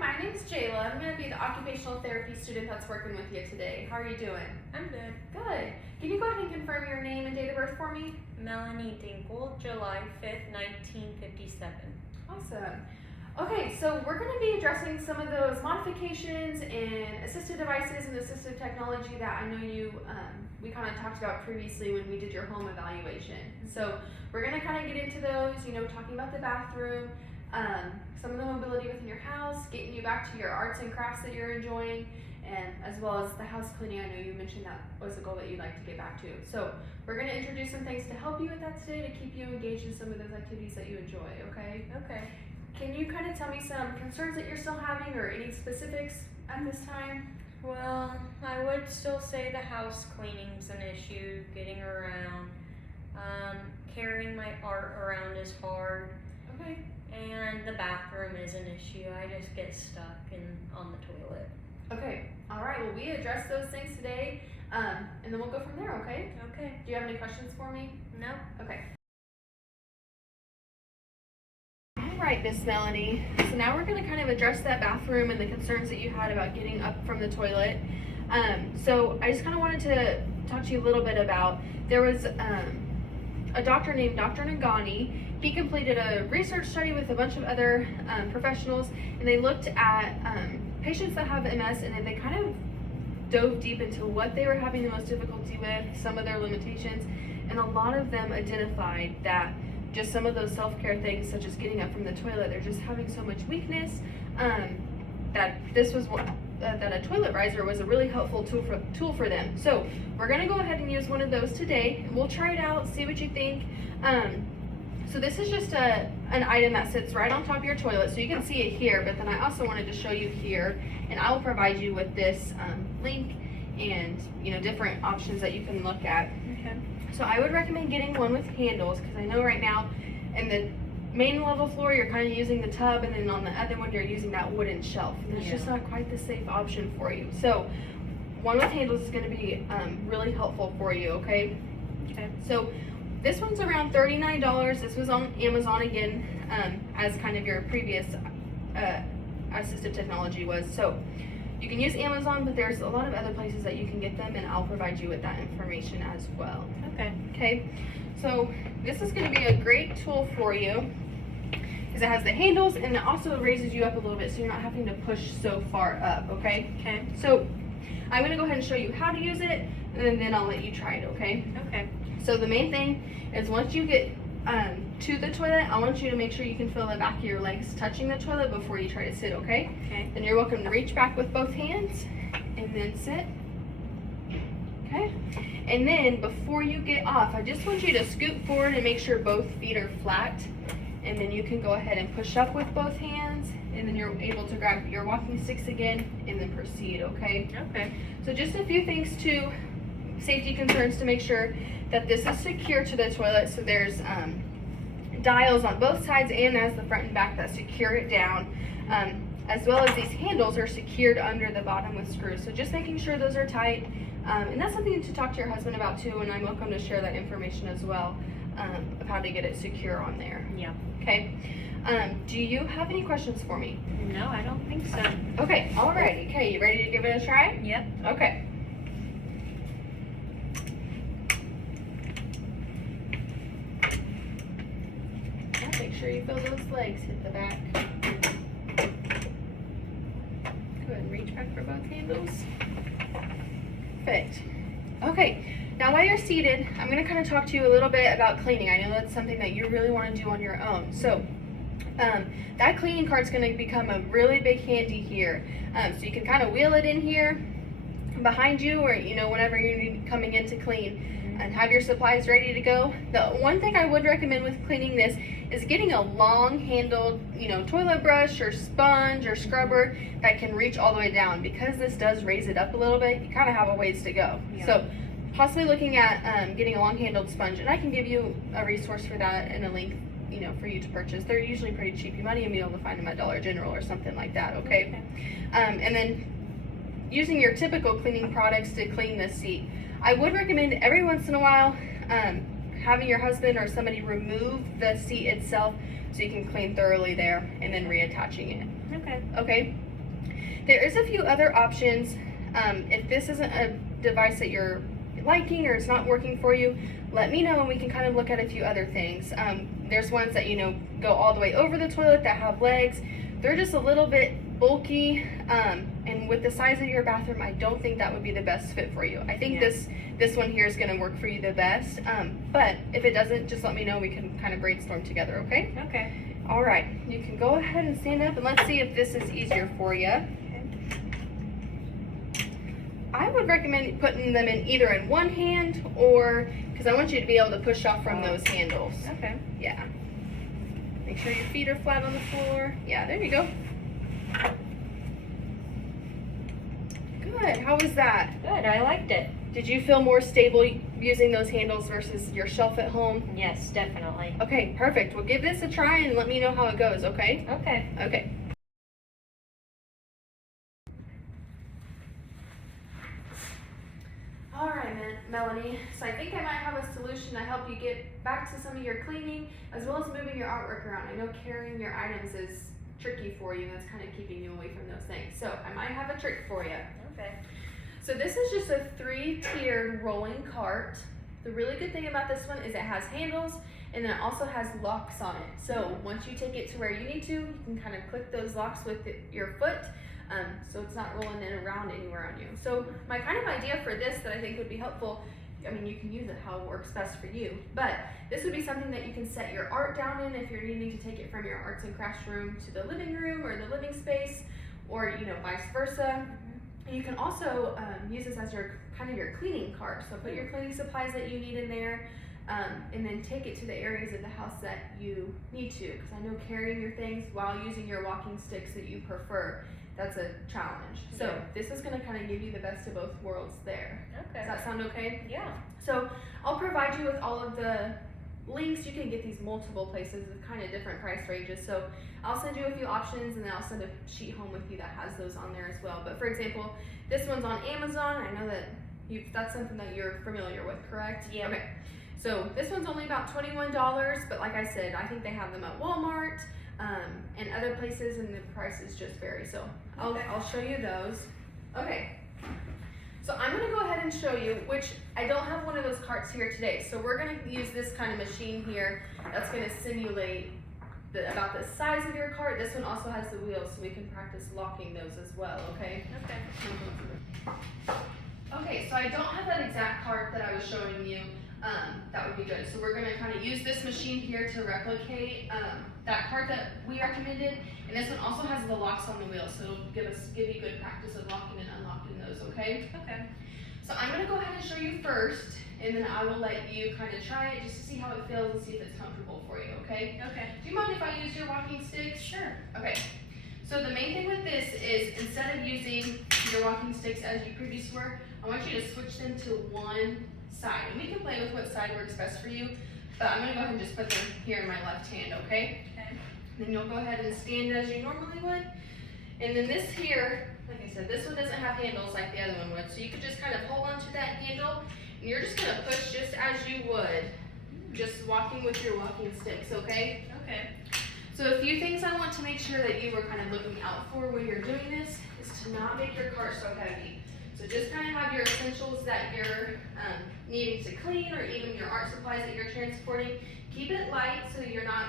my name's Jayla. I'm going to be the occupational therapy student that's working with you today. How are you doing? I'm good. Good. Can you go ahead and confirm your name and date of birth for me? Melanie Dinkle, July 5th, 1957. Awesome. Okay, so we're going to be addressing some of those modifications and assistive devices and assistive technology that I know we kind of talked about previously when we did your home evaluation. So we're going to kind of get into those, talking about the bathroom, some of the mobility within your house, getting you back to your arts and crafts that you're enjoying, and as well as the house cleaning. I know you mentioned that was a goal that you'd like to get back to. So we're going to introduce some things to help you with that today, to keep you engaged in some of those activities that you enjoy, okay? Okay. Can you kind of tell me some concerns that you're still having, or any specifics at this time? Well, I would still say the house cleaning's an issue, getting around. Carrying my art around is hard. Okay. And the bathroom is an issue. I just get stuck on the toilet. Okay. All right. Well, we address those things today, and then we'll go from there, okay? Okay. Do you have any questions for me? No? Okay. All right, Miss Melanie. So now we're going to kind of address that bathroom and the concerns that you had about getting up from the toilet. So I just kind of wanted to talk to you a little bit about, there was a doctor named Dr. Nagani. He completed a research study with a bunch of other professionals, and they looked at patients that have MS, and then they kind of dove deep into what they were having the most difficulty with, some of their limitations, and a lot of them identified that just some of those self-care things, such as getting up from the toilet, they're just having so much weakness, that this was that a toilet riser was a really helpful tool for them. So we're gonna go ahead and use one of those today. We'll try it out, see what you think. So this is just an item that sits right on top of your toilet, so you can see it here, but then I also wanted to show you here, and I will provide you with this link and different options that you can look at. Okay. So I would recommend getting one with handles, because I know right now in the main level floor you're kind of using the tub, and then on the other one you're using that wooden shelf, and it's just not quite the safe option for you. So one with handles is going to be really helpful for you, okay? Okay. So this one's around $39. This was on Amazon again, as kind of your previous assistive technology was. So you can use Amazon, but there's a lot of other places that you can get them, and I'll provide you with that information as well. Okay. Okay, so this is going to be a great tool for you, because it has the handles, and it also raises you up a little bit, so you're not having to push so far up, okay? Okay. So I'm going to go ahead and show you how to use it, and then I'll let you try it, okay? Okay. So the main thing is, once you get to the toilet, I want you to make sure you can feel the back of your legs touching the toilet before you try to sit, okay? Okay. Then you're welcome to reach back with both hands and then sit. Okay? And then before you get off, I just want you to scoot forward and make sure both feet are flat. And then you can go ahead and push up with both hands, and then you're able to grab your walking sticks again and then proceed, okay? Okay. So just a few things to safety concerns to make sure that this is secure to the toilet. So there's dials on both sides and as the front and back that secure it down, as well as these handles are secured under the bottom with screws. So just making sure those are tight, and that's something to talk to your husband about too, and I'm welcome to share that information as well, of how to get it secure on there. Yeah. Okay. Do you have any questions for me? No, I don't think so. Okay, alrighty. Okay, you ready to give it a try? Yep. Okay. Make sure you feel those legs hit the back. Go ahead and reach back for both handles. Perfect. Okay, now while you're seated, I'm going to kind of talk to you a little bit about cleaning. I know that's something that you really want to do on your own. So that cleaning cart is going to become a really big handy here. So you can kind of wheel it in here behind you, or whenever you're coming in to clean, and have your supplies ready to go. The one thing I would recommend with cleaning this is getting a long handled, toilet brush or sponge or scrubber that can reach all the way down, because this does raise it up a little bit. You kind of have a ways to go. Yeah. So possibly looking at getting a long handled sponge, and I can give you a resource for that and a link, for you to purchase. They're usually pretty cheap. You might even be able to find them at Dollar General or something like that, okay? And then using your typical cleaning products to clean this seat. I would recommend every once in a while having your husband or somebody remove the seat itself so you can clean thoroughly there, and then reattaching it. Okay. Okay? there is a few other options. If this isn't a device that you're liking or it's not working for you, let me know and we can kind of look at a few other things. There's ones that, go all the way over the toilet that have legs. They're just a little bit bulky, and with the size of your bathroom, I don't think that would be the best fit for you. I think this one here is going to work for you the best, but if it doesn't, just let me know. We can kind of brainstorm together, okay? Okay. All right, you can go ahead and stand up and let's see if this is easier for you. I would recommend putting them in either in one hand or, because I want you to be able to push off from those handles. Okay. Yeah. Make sure your feet are flat on the floor. Yeah, there you go. Good. How was that? Good. I liked it. Did you feel more stable using those handles versus your shelf at home? Yes, definitely. Okay, perfect. Well, give this a try and let me know how it goes, okay? Okay. Okay. All right, Melanie. So I think I might have a solution to help you get back to some of your cleaning as well as moving your artwork around. I know carrying your items is tricky for you. That's kind of keeping you away from those things. So I might have a trick for you. Okay. So this is just a 3-tiered rolling cart. The really good thing about this one is it has handles and then it also has locks on it. So once you take it to where you need to, you can kind of click those locks with your foot. So it's not rolling it around anywhere on you. So my kind of idea for this that I think would be helpful, I mean, you can use it how it works best for you, but this would be something that you can set your art down in if you're needing to take it from your arts and crafts room to the living room or the living space, or vice versa. And you can also use this as your kind of your cleaning cart. So put your cleaning supplies that you need in there, and then take it to the areas of the house that you need to. Because I know carrying your things while using your walking sticks that you prefer, that's a challenge. So this is going to kind of give you the best of both worlds there. Okay. Does that sound okay? Yeah. So I'll provide you with all of the links. You can get these multiple places with kind of different price ranges. So I'll send you a few options and then I'll send a sheet home with you that has those on there as well. But for example, this one's on Amazon. I know that that's something that you're familiar with, correct? Yeah. Okay. So this one's only about $21, but like I said, I think they have them at Walmart and other places, and the prices just vary. So I'll show you those. Okay. So I'm going to go ahead and show you, which I don't have one of those carts here today. So we're going to use this kind of machine here that's going to simulate about the size of your cart. This one also has the wheels, so we can practice locking those as well, okay? Okay. Okay, so I don't have that exact cart that I was showing you. That would be good. So we're going to kind of use this machine here to replicate that cart that we recommended. And this one also has the locks on the wheels, so it'll give you good practice of locking and unlocking those, okay? Okay. So I'm going to go ahead and show you first, and then I will let you kind of try it just to see how it feels and see if it's comfortable for you, okay? Okay. Do you mind if I use your walking sticks? Sure. Okay. So the main thing with this is instead of using your walking sticks as you previously were, I want you to switch them to one side. And we can play with what side works best for you, but I'm going to go ahead and just put them here in my left hand, okay? Okay. Then you'll go ahead and stand as you normally would. And then this here, like I said, this one doesn't have handles like the other one would. So you could just kind of hold onto that handle, and you're just going to push just as you would, just walking with your walking sticks, okay? Okay. So a few things I want to make sure that you were kind of looking out for when you're doing this is to not make your cart so heavy. So just kind of have your essentials that you're needing to clean, or even your art supplies that you're transporting. Keep it light so you're not,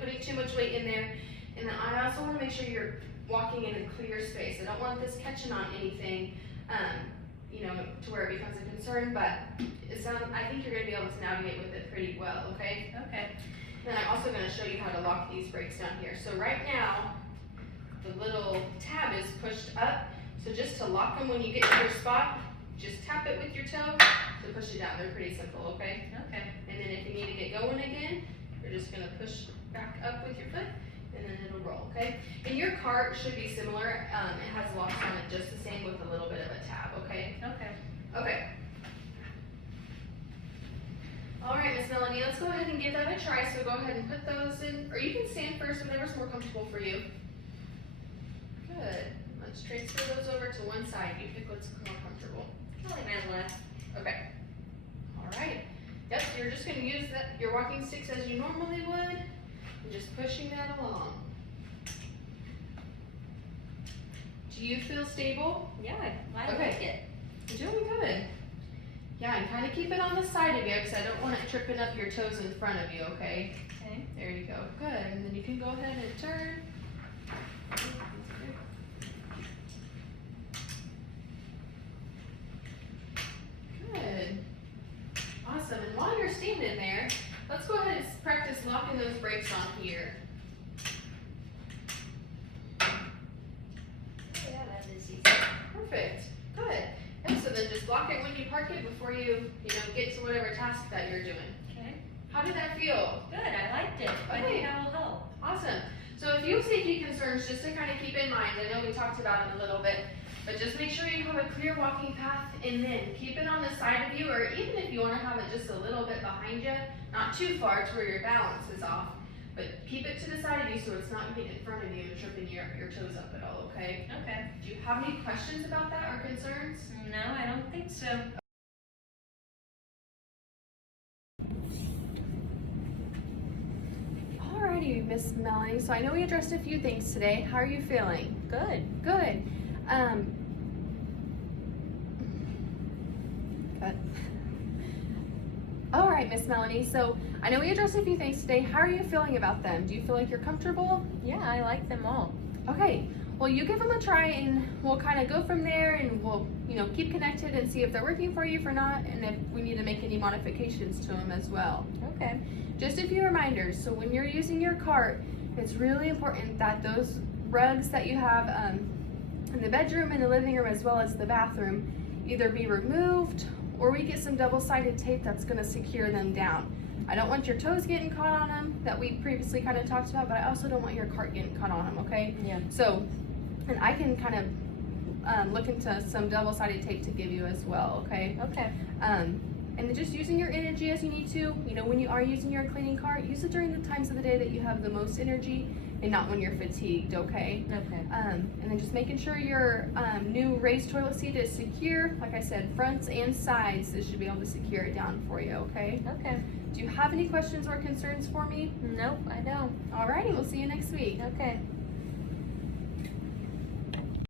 putting too much weight in there. And then I also want to make sure you're walking in a clear space. I don't want this catching on anything, to where it becomes a concern. But I think you're going to be able to navigate with it pretty well. Okay. Okay. Then I'm also going to show you how to lock these brakes down here. So right now, the little tab is pushed up. So just to lock them when you get to your spot, just tap it with your toe to push it down. They're pretty simple, okay? Okay. And then if you need to get going again, you're just going to push back up with your foot, and then it'll roll, okay? And your cart should be similar. It has locks on it just the same with a little bit of a tab, okay? Okay. Okay. All right, Miss Melanie, let's go ahead and give that a try. So go ahead and put those in, or you can stand first, whatever's more comfortable for you. Good. Let's transfer those over to one side. You pick what's more comfortable. Probably my left. Okay. All right. Yep, so you're just going to use your walking sticks as you normally would, and just pushing that along. Do Do you feel stable? Yeah, I Okay. like it. You're doing good. Yeah, and kind of keep it on the side of you because I don't want it tripping up your toes in front of you, okay? Okay. There you go. Good. And then you can go ahead and turn. Good. Awesome. And while you're standing there, let's go ahead and practice locking those brakes on here. Yeah, that is easy. Perfect. Good. And so then just lock it when you park it before you get to whatever task that you're doing. Okay. How did that feel? Good, I liked it. I Okay. think that will help. Awesome. So a few safety concerns just to kind of keep in mind. I know we talked about it a little bit, but just make sure you have a clear walking path and then keep it on the side of you, or even if you want to have it just a little bit behind you, not too far to where your balance is off, but keep it to the side of you so it's not getting in front of you and tripping your toes up at all, okay? Okay. Do you have any questions about that or concerns? No, I don't think so. Alrighty, Miss Melanie. So I know we addressed a few things today. How are you feeling? Good. Good. Good. All right, Miss Melanie. So I know we addressed a few things today. How are you feeling about them? Do you feel like you're comfortable? Yeah, I like them all. Okay. Well, you give them a try, and we'll kind of go from there, and we'll, keep connected and see if they're working for you or not, and if we need to make any modifications to them as well. Okay. Just a few reminders. So when you're using your cart, it's really important that those rugs that you have in the bedroom and the living room as well as the bathroom either be removed or we get some double-sided tape that's going to secure them down. I don't want your toes getting caught on them that we previously kind of talked about, but I also don't want your cart getting caught on them, okay? Yeah. So, and I can kind of look into some double-sided tape to give you as well, okay? Okay. And then just using your energy as you need to. When you are using your cleaning cart, use it during the times of the day that you have the most energy and not when you're fatigued, okay? Okay. And then just making sure your new raised toilet seat is secure. Like I said, fronts and sides, this should be able to secure it down for you, okay? Okay. Do you have any questions or concerns for me? Nope, I don't. Alrighty, we'll see you next week. Okay.